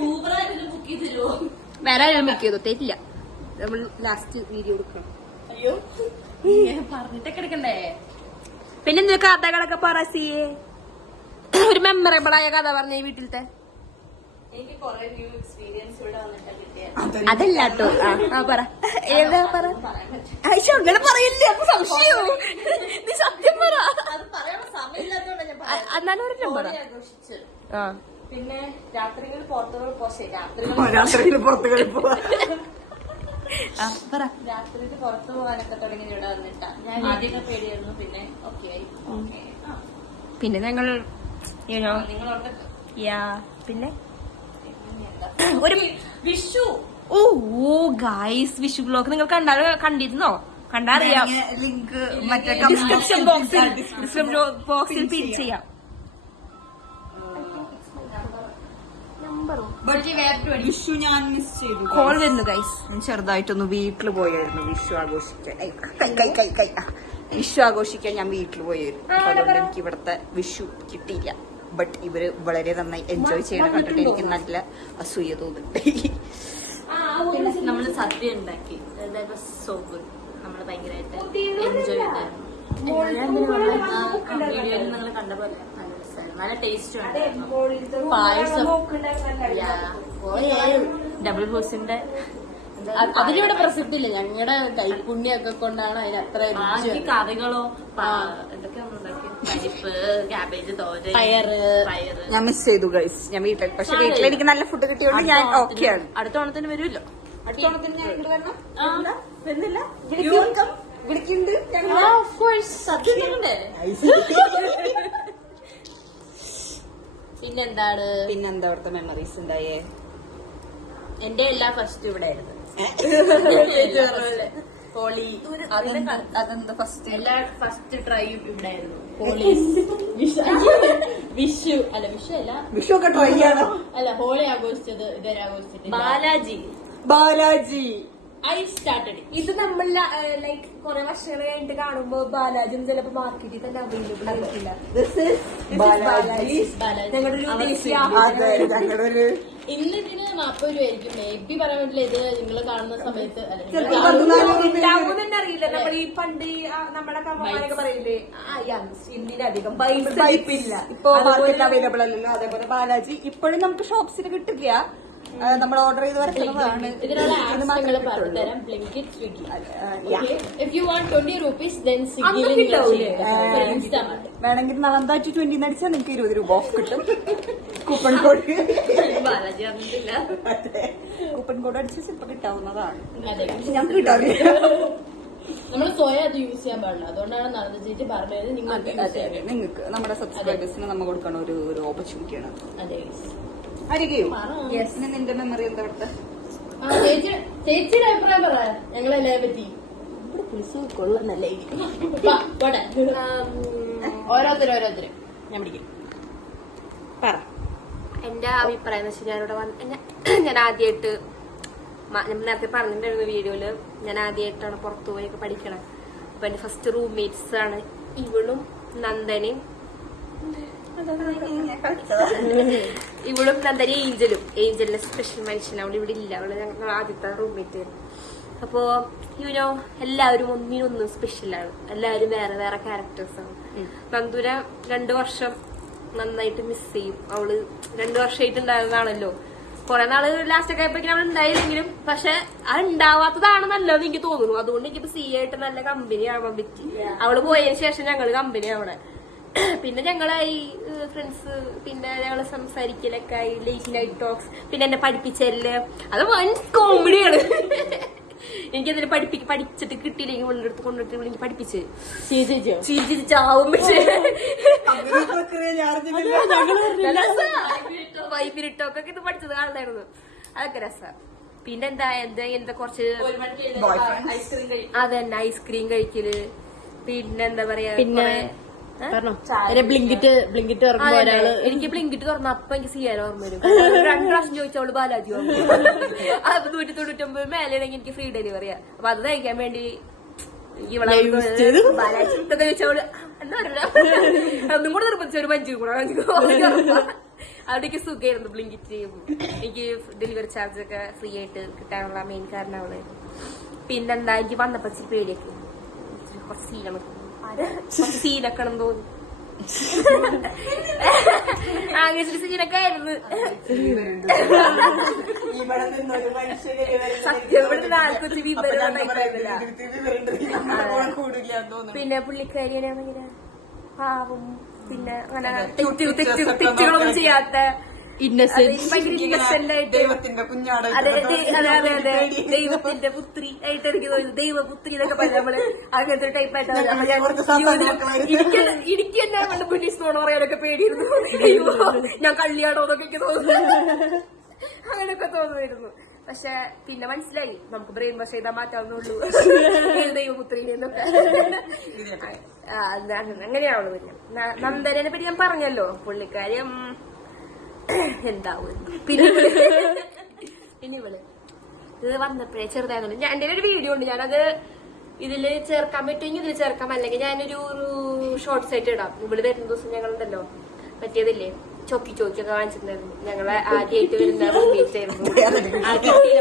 ഊബറായിട്ട് ബുക്ക് ചെയ്തിരുവോ? വേറെ ആരും ബുക്ക് ചെയ്തോ? തേറ്റില്ല, നമ്മൾ ലാസ്റ്റ് വീഡിയോ എടുക്കണം. അയ്യോ പറഞ്ഞിട്ടൊക്കെ എടുക്കണ്ടേ? പിന്നെന്തൊരു കഥകളൊക്കെ പറ സിയെ, ഒരു മെമ്മറബിൾ ആയ കഥ പറഞ്ഞ ഈ വീട്ടിലത്തെ. എനിക്ക് കുറെ ന്യൂ എക്സ്പീരിയൻസ് ഇവിടെ വന്നിട്ടാ കിട്ടിയത്. അതല്ല കേട്ടോ. ആ പറ, ഏതാ പറ. ഐശോ അങ്ങനെ പറയില്ല, അപ്പൊ സംശയോ. നീ സത്യം പറ. അത് പറയാനുള്ള സമയമില്ലാത്തോണ്ടാ ഞാൻ പറയാം. എന്നാലും ഒരു നമ്പർ. ഹോളി ആഘോഷിച്ചു. ആ പിന്നെ രാത്രികൾ പുറത്തുകൾ പോശേ രാത്രികൾ രാത്രിയിൽ പുറത്തു പോകാനൊക്കെ തുടങ്ങി ഇവിടെ വന്നിട്ടാ. ഞാൻ ആദ്യമൊക്കെ പേടിയായിരുന്നു, പിന്നെ ഓക്കെ ആയി. ഓക്കെ പിന്നെ ഞങ്ങൾ നിങ്ങളവിടെ പിന്നെ ഒരു വിഷു. ഓ ഗായ്സ്, വിഷു ബ്ലോഗ് നിങ്ങൾ കണ്ടിരുന്നോ? കണ്ടറിയാം. ലിങ്ക് ഡിസ്ക്രിപ്ഷൻ ബോക്സിൽ പിൻ ചെയ്യാം. വിഷു ഞാൻ മിസ് ചെയ്തു. കോൾ വരുന്നു ഗൈസ്. ഞാൻ ചെറുതായിട്ടൊന്ന് വീട്ടിൽ പോയായിരുന്നു വിഷു ആഘോഷിക്കാൻ. വിഷു ആഘോഷിക്കാൻ ഞാൻ വീട്ടിൽ പോയായിരുന്നു. അപ്പൊ അതുകൊണ്ട് എനിക്ക് ഇവിടുത്തെ വിഷു കിട്ടിയില്ല. ബട്ട് ഇവര് വളരെ നന്നായി എൻജോയ് ചെയ്യണ കണ്ടിട്ട് എനിക്ക് നല്ല അസൂയ തോന്നുന്നുണ്ട്. പിന്നെ നമ്മള് സദ്യ ഉണ്ടാക്കി. So good. നമ്മള് ഭയങ്കരമായിട്ട് എൻജോയ് ചെയ്തായിരുന്നു. വീഡിയോയിൽ നിങ്ങൾ കണ്ട പോലെ നല്ല രസമായിരുന്നു, നല്ല ടേസ്റ്റ് ഉണ്ടായിരുന്നു. പായസം ഡബിൾ ഹോസിന്റെ അതിനിവിടെ പ്രസക്തിയില്ല. ഞങ്ങളുടെ കൈപ്പുണ്യൊക്കെ കൊണ്ടാണ് അതിന് അത്ര കറികളോ എന്തൊക്കെയാണ് ഉണ്ടാക്കിയത്? പരിപ്പ്, ക്യാബേജ്, തോരൻ, പയറ്. ഞാൻ മിസ് ചെയ്തു ഗൈസ്. ഞാൻ വീട്ടിൽ, പക്ഷെ വീട്ടിൽ എനിക്ക് നല്ല ഫുഡ് കിട്ടിയോണ്ട് ഞാൻ ഓക്കെയാണ്. അടുത്ത ഓണത്തിന് വരുമല്ലോ. അടുത്ത ഓണത്തിന് ഞാൻ ഇങ്ങോട്ട് വരണം. വരുന്നില്ല? വിളിക്കുന്നുണ്ട്. പിന്നെന്താണ്? പിന്നെന്താ അവിടുത്തെ മെമ്മറീസ് ഉണ്ടായേ? എന്റെ എല്ലാ ഫസ്റ്റ് ഇവിടെ ആയിരുന്നു. ഹോളി അതെന്താ ഫസ്റ്റ്? എല്ലാ ഫസ്റ്റ് ട്രൈയും ഇവിടെ ആയിരുന്നു. ഹോളി, വിഷു അല്ല, വിഷു അല്ല, വിഷു ഒക്കെ ട്രൈ ചെയ്യണം. അല്ല ഹോളി ആഘോഷിച്ചത് ഇതുവരെ ആഘോഷിച്ചിട്ടില്ല. Balaji I started. ഇത് നമ്മൾ ലൈക്ക് കുറെ വർഷങ്ങൾ കഴിഞ്ഞിട്ട് കാണുമ്പോ ബാലാജി ചിലപ്പോ മാർക്കറ്റിൽ തന്നെ അവൈലബിൾ ആയിരിക്കില്ല. ബാലാജി ഞങ്ങളുടെ ഒരു ദേശീയ അതെ, ഞങ്ങളൊരു ഇന്നിതിന് 40 രൂപയായിരിക്കും. മേ ബി പറയാൻ പറ്റില്ല. ഇത് നിങ്ങൾ കാണുന്ന സമയത്ത് ഉണ്ടാവും തന്നെ അറിയില്ല. നമ്മൾ ഈ പണ്ട് നമ്മുടെ കമ്മമാരൊക്കെ പറയില്ലേ, ഇതിനധികം പൈസ ഇല്ല. ഇപ്പൊ മാർക്കറ്റിൽ അവൈലബിൾ അല്ലല്ലോ. അതേപോലെ ബാലാജി ഇപ്പോഴും നമുക്ക് ഷോപ്സിൽ കിട്ടില്ല. നമ്മൾ ഓർഡർ ചെയ്ത് വരേണ്ടതാണ്. ഇതിനുള്ള ആപ്സ് ഞങ്ങൾ പറഞ്ഞുതരാം. Blinkit, Swiggy. If you want 20 rupees, then Swiggy Instamart. വേണമെങ്കിൽ നളന്താറ്റി 20 അടിച്ചാൽ നിങ്ങൾക്ക് 20 രൂപ ഓഫ് കിട്ടും. കൂപ്പൺ കോഡ് കൂപ്പൺ കോഡ് അടിച്ച് ചിലപ്പോൾ കിട്ടാവുന്നതാണ്. ഞങ്ങൾക്ക് കിട്ടാറില്ല. നമ്മൾ സ്വയം അത് യൂസ് ചെയ്യാൻ പാടില്ല. അതുകൊണ്ടാണ് നന്ദ ചേച്ചി പറഞ്ഞത് നിങ്ങൾക്ക് നമ്മുടെ സബ്സ്ക്രൈബേഴ്സിന് നമ്മൾ കൊടുക്കണ ഒരു ഓപ്പർച്യൂണിറ്റിയാണ്. അതെ. ആയിരിക്കും. നിന്റെ മെമ്മറി എന്താ അവിടുത്തെ? ചേച്ചിയുടെ അഭിപ്രായം പറ ഞങ്ങളെല്ലാം പറ്റി. കൊള്ളുന്നല്ലേ ഓരോരുത്തരും ഞാൻ പിടിക്കും. പറ. എന്റെ അഭിപ്രായം എന്ന് വെച്ചാൽ ഞാനിവിടെ ഞാൻ ആദ്യമായിട്ട്, ഞാൻ നേരത്തെ പറഞ്ഞിട്ടുണ്ടായിരുന്നു വീഡിയോയില്, ഞാൻ ആദ്യമായിട്ടാണ് പുറത്തു പോയൊക്കെ പഠിക്കണത്. അപ്പൊ എന്റെ ഫസ്റ്റ് റൂംമേറ്റ്സ് ആണ് ഇവളും നന്ദനയും. ഇവളും നന്ദന ഏഞ്ചലിന്റെ സ്പെഷ്യൽ മനുഷ്യൻ. അവൾ ഇവിടെ ഇല്ല, അവള് ഞങ്ങൾ ആദ്യത്തെ റൂംമേറ്റ് ആയിരുന്നു. അപ്പോ യുനോ എല്ലാവരും ഒന്നിനൊന്നും സ്പെഷ്യലാണ്. എല്ലാവരും വേറെ വേറെ ക്യാരക്ടേഴ്സാണ്. നന്ദുര 2 വർഷം നന്നായിട്ട് മിസ് ചെയ്യും. അവള് 2 വർഷമായിട്ടുണ്ടായിരുന്നാണല്ലോ. കുറെ നാള് ലാസ്റ്റ് ഒക്കെ ആയപ്പോഴേക്കും അവൾ ഉണ്ടായില്ലെങ്കിലും, പക്ഷെ അത് ഉണ്ടാവാത്തതാണ് നല്ലതെന്ന് എനിക്ക് തോന്നുന്നു. അതുകൊണ്ട് എനിക്കിപ്പോ സി ആയിട്ട് നല്ല കമ്പനി ആവാൻ പറ്റി. അവള് പോയതിനു ശേഷം ഞങ്ങള് കമ്പനി ആവണേ. പിന്നെ ഞങ്ങളായി ഫ്രണ്ട്സ്. പിന്നെ ഞങ്ങള് സംസാരിക്കലൊക്കെ ആയി, ലേറ്റ് നൈറ്റ് ടോക്സ്. പിന്നെ എന്നെ പഠിപ്പിച്ചല്ലേ, അത് വൻ കോമഡിയാണ്. എനിക്കതിന് പഠിച്ചിട്ട് കിട്ടിയില്ലെങ്കിൽ കൊണ്ടെടുത്ത് എനിക്ക് പഠിപ്പിച്ച് ചാവും. പക്ഷേ വൈബിരിട്ടോക്കൊക്കെ ഇത് പഠിച്ചത് കാണുന്നായിരുന്നു. അതൊക്കെ രസം. പിന്നെ എന്താ കുറച്ച് അതന്നെ ഐസ്ക്രീം കഴിക്കല്. പിന്നെ എന്താ പറയാ, പിന്നെ ബ്ലിങ്കിറ്റ് തുറക്കുമ്പോ ഒരാള് എനിക്ക് ബ്ലിങ്കിറ്റ് തുറന്ന അപ്പൊ എനിക്ക് സിയാൻ ഓർമ്മ വരും. 2 പ്രാവശ്യം ചോദിച്ചവള് ബാലാജി അത് 199 മേലെയാണെങ്കിൽ എനിക്ക് ഫ്രീ ഡെലിവറിയാ. അപ്പൊ അത് തയ്ക്കാൻ വേണ്ടി ബാലാജി ചോദിച്ചവള് എന്താ പറയാ ഒന്നും കൂടെ നിർബന്ധിച്ച ഒരു 5 കൂടെ അവിടേക്ക് സുഖമായിരുന്നു ബ്ലിങ്കിറ്റ് ചെയ്യുമ്പോൾ. എനിക്ക് ഡെലിവറി ചാർജ് ഒക്കെ ഫ്രീ ആയിട്ട് കിട്ടാനുള്ള മെയിൻ കാരണം അവളായിരുന്നു. പിന്നെന്താ എനിക്ക് വന്നപ്പോ ഇച്ചിരി പേടിയൊക്കെ കുറച്ച് സീനക്കണം തോന്നി. ആകെ സീനൊക്കെ ആയിരുന്നു സത്യം. ആൾക്കൊരു വിവരം. പിന്നെ പുള്ളിക്കാരിയാണെങ്കിൽ പാവം, പിന്നെ അങ്ങനെ തെറ്റുകളൊന്നും ചെയ്യാത്ത ഭയങ്കര ഇന്നസെന്റ് ആയിട്ട് ദൈവത്തിന്റെ പുത്രി ആയിട്ട് എനിക്ക് തോന്നുന്നു. ദൈവപുത്രി എന്നൊക്കെ പറഞ്ഞ നമ്മള് അങ്ങനത്തെ ഒരു ടൈപ്പായിട്ട് എനിക്ക് തന്നെ നമ്മുടെ പോലീസ് തോണ പറയാനൊക്കെ പേടിയിരുന്നു. ഞാൻ കള്ളിയാണോ എന്നൊക്കെ എനിക്ക് തോന്നുന്നു. അങ്ങനെയൊക്കെ തോന്നുമായിരുന്നു. പക്ഷെ പിന്നെ മനസ്സിലായി നമുക്ക് ബ്രെയിൻ വാഷ് ചെയ്താൽ മാറ്റാവുന്നുള്ളൂ ദൈവപുത്രീനെ എന്നൊക്കെ. അങ്ങനെയാവുള്ളൂ. പിന്നെ നന്ദനെ പറ്റി ഞാൻ പറഞ്ഞല്ലോ, പുള്ളിക്കാര്യം എന്താവും. പിന്നെ ഇവള് ഇത് വന്നപ്പോഴേ ചെറുതായിരുന്നു. ഞാൻ എന്റെ ഒരു വീഡിയോ ഉണ്ട്, ഞാനത് ഇതില് ചേർക്കാൻ പറ്റുമെങ്കിൽ ഇതിൽ ചേർക്കാം, അല്ലെങ്കിൽ ഞാനൊരു ഷോർട്സ് ആയിട്ട് ഇടാം. ഇവള് വരുന്ന ദിവസം ഞങ്ങളുണ്ടല്ലോ പറ്റിയതില്ലേ ചോക്കിയൊക്കെ വാങ്ങിച്ചിട്ടുണ്ടായിരുന്നു. ഞങ്ങളെ ആദ്യമായിട്ട് വരുന്ന റൂംമേറ്റ് ആയിരുന്നു.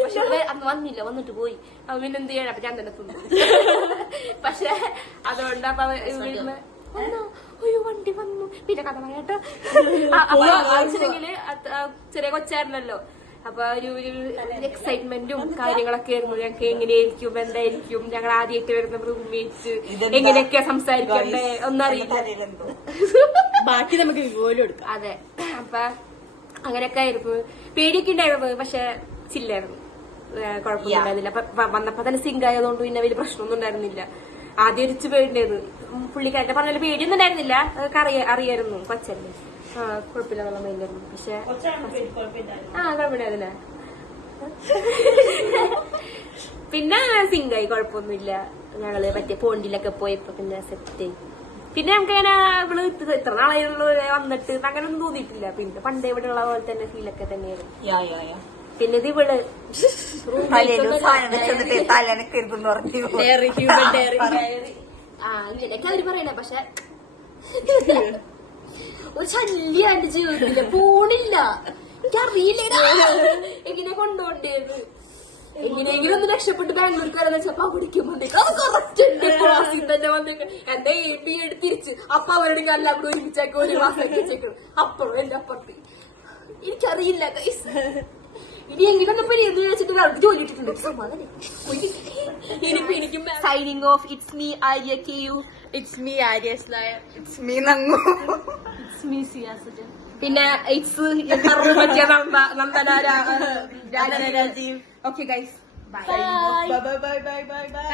പക്ഷെ അന്ന് വന്നില്ല, വന്നിട്ട് പോയി. അപ്പൊ പിന്നെ എന്ത് ചെയ്യണം, അപ്പൊ ഞാൻ തന്നെ തിന്നു. പക്ഷെ അതുകൊണ്ട് അപ്പൊ ഇവിടുന്ന് അയ്യോ വണ്ടി വന്നു. പിന്നെ കഥ പറയട്ടോ, വെച്ചിട്ടുണ്ടെങ്കില് ചെറിയ കൊച്ചായിരുന്നല്ലോ. അപ്പൊ ഒരു എക്സൈറ്റ്മെന്റും കാര്യങ്ങളൊക്കെ ആയിരുന്നു. ഞങ്ങൾക്ക് എങ്ങനെയായിരിക്കും, എന്തായിരിക്കും, ഞങ്ങൾ ആദ്യമായിട്ട് വരുന്ന റൂംമേറ്റ്സ് എങ്ങനെയൊക്കെയാ സംസാരിക്കണ്ടേ ഒന്നറിയില്ല. ബാക്കി നമുക്ക് വിവരം എടുക്കാം. അതെ, അപ്പൊ അങ്ങനെയൊക്കെ ആയിരുന്നു. പേടിയൊക്കെ ഉണ്ടായിരുന്നു, പക്ഷെ ചില്ലായിരുന്നു, കുഴപ്പമൊന്നും ഉണ്ടായിരുന്നില്ല. അപ്പൊ വന്നപ്പോ തന്നെ സിങ്ക് ആയതുകൊണ്ട് പിന്നെ വലിയ പ്രശ്നമൊന്നും ഉണ്ടായിരുന്നില്ല. ആദ്യം ഒരിച്ച് പേടിണ്ടായിരുന്നു. പുള്ളിക്കാരുടെ പറഞ്ഞാൽ പേടിയൊന്നും ഉണ്ടായിരുന്നില്ല, അതൊക്കെ അറിയായിരുന്നു. കൊച്ചല്ലേ, കുഴപ്പമില്ല എന്നുള്ള മൈൻഡായിരുന്നു. പക്ഷെ കുഴപ്പമില്ലായിരുന്നില്ല. പിന്നെ സിങ്കായി, കുഴപ്പമൊന്നുമില്ല. ഞങ്ങള് മറ്റേ പോണ്ടിലൊക്കെ പോയപ്പോ പിന്നെ സെറ്റ്. പിന്നെ നമുക്ക് അങ്ങനെ ഇവള് ഇത്ര നാളായുള്ള വന്നിട്ട് അങ്ങനെ ഒന്നും തോന്നിയിട്ടില്ല. പിന്നെ പണ്ടേ ഇവിടെ ഉള്ള പോലെ തന്നെ ഫീലൊക്കെ തന്നെയായിരുന്നു. പിന്നെ ഇത് ഇവള് ഇങ്ങനെയൊക്കെ അവര് പറയണേ. പക്ഷെ ഒരു ശല്യം എന്റെ ജീവിതത്തില് പോണില്ല. എനിക്കറിയില്ല എങ്ങനെ കൊണ്ടുപോണ്ടേന്ന്. എങ്ങനെയെങ്കിലും ഒന്ന് രക്ഷപ്പെട്ട് ബാംഗ്ലൂർക്ക് വരാന്ന് വെച്ചപ്പോ പിടിക്കുമ്പോഴത്തേക്ക് അത് കറക്റ്റ് എന്റെ ക്ലാസ്സിൽ തന്നെ വന്നേക്ക് എന്റെ AP എടുത്തിരിച്ച് അപ്പൊ അവരുടെ എല്ലാം കൂടെ ഒരുമിച്ചാക്കി ഒരു മാസമൊക്കെ വെച്ചേക്കണം. അപ്പോഴും എന്റെ അപ്പുറത്ത് എനിക്കറിയില്ല ഇനി എങ്ങനെയൊന്നും പെരിയെന്ന് വെച്ചിട്ട് അവർക്ക് ജോലി ഇട്ടിട്ടുണ്ട്. Signing off. It's me Arya KU. It's me Arya Slayer. It's me Nangu. It's me Siyasuddin. പിന്നെ it's Nandana Rajeev. Okay guys, bye bye bye bye bye bye bye.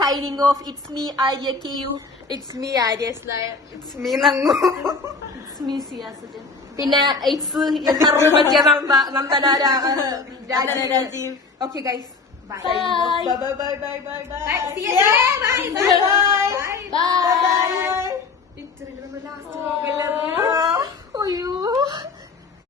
Signing off. It's me Arya KU. It's me Arya Slayer. It's me Nangu. It's me Siyasuddin. പിന്നെ it's Nandana Rajeev. Okay guys, bye bye bye bye bye by.